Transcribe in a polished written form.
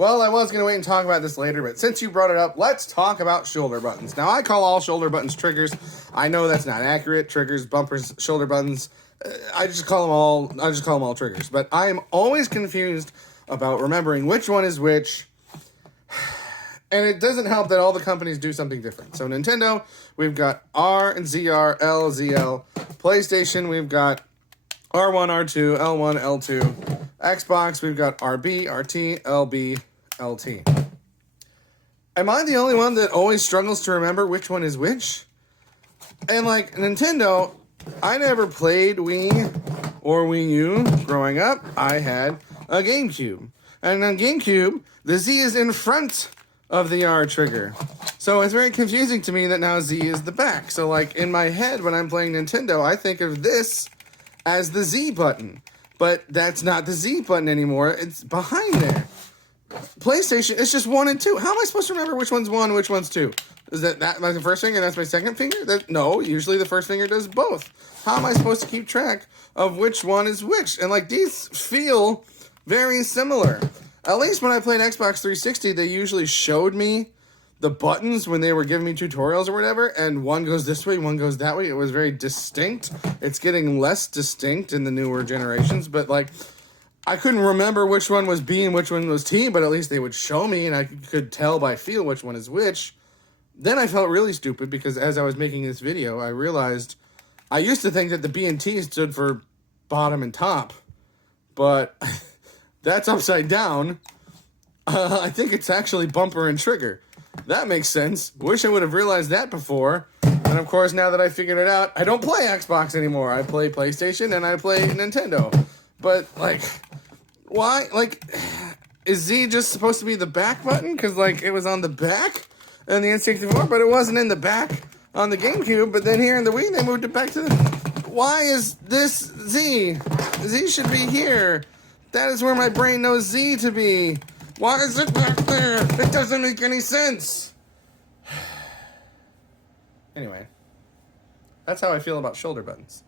Well, I was going to wait and talk about this later, but since you brought it up, let's talk about shoulder buttons. Now, I call all shoulder buttons triggers. I know that's not accurate. Triggers, bumpers, shoulder buttons. I just call them all triggers. But I am always confused about remembering which one is which. And it doesn't help that all the companies do something different. So Nintendo, we've got R and ZR, L, ZL. PlayStation, we've got R1, R2, L1, L2. Xbox, we've got RB, RT, LB, LT. Am I the only one that always struggles to remember which one is which? And like Nintendo, I never played Wii or Wii U growing up. I had a GameCube. And on GameCube, the Z is in front of the R trigger. So it's very confusing to me that now Z is the back. So like in my head when I'm playing Nintendo, I think of this as the Z button. But that's not the Z button anymore. It's behind there. PlayStation, it's just 1 and 2. How am I supposed to remember which one's 1, which one's 2? Is that my first finger and that's my second finger? No, usually the first finger does both. How am I supposed to keep track of which one is which? And like these feel very similar. At least when I played Xbox 360, they usually showed me the buttons when they were giving me tutorials or whatever, and one goes this way, one goes that way. It was very distinct. It's getting less distinct in the newer generations, but like I couldn't remember which one was B and which one was T, but at least they would show me and I could tell by feel which one is which. Then I felt really stupid because as I was making this video, I realized I used to think that the B and T stood for bottom and top, but that's upside down. I think it's actually bumper and trigger. That makes sense. Wish I would have realized that before. And of course, now that I figured it out, I don't play Xbox anymore. I play PlayStation and I play Nintendo. But, like, why? Like, is Z just supposed to be the back button? Because, like, it was on the back in the N64, but it wasn't in the back on the GameCube. But then here in the Wii, they moved it back to the... Why is this Z? Z should be here. That is where my brain knows Z to be. Why is it back there? It doesn't make any sense. Anyway, that's how I feel about shoulder buttons.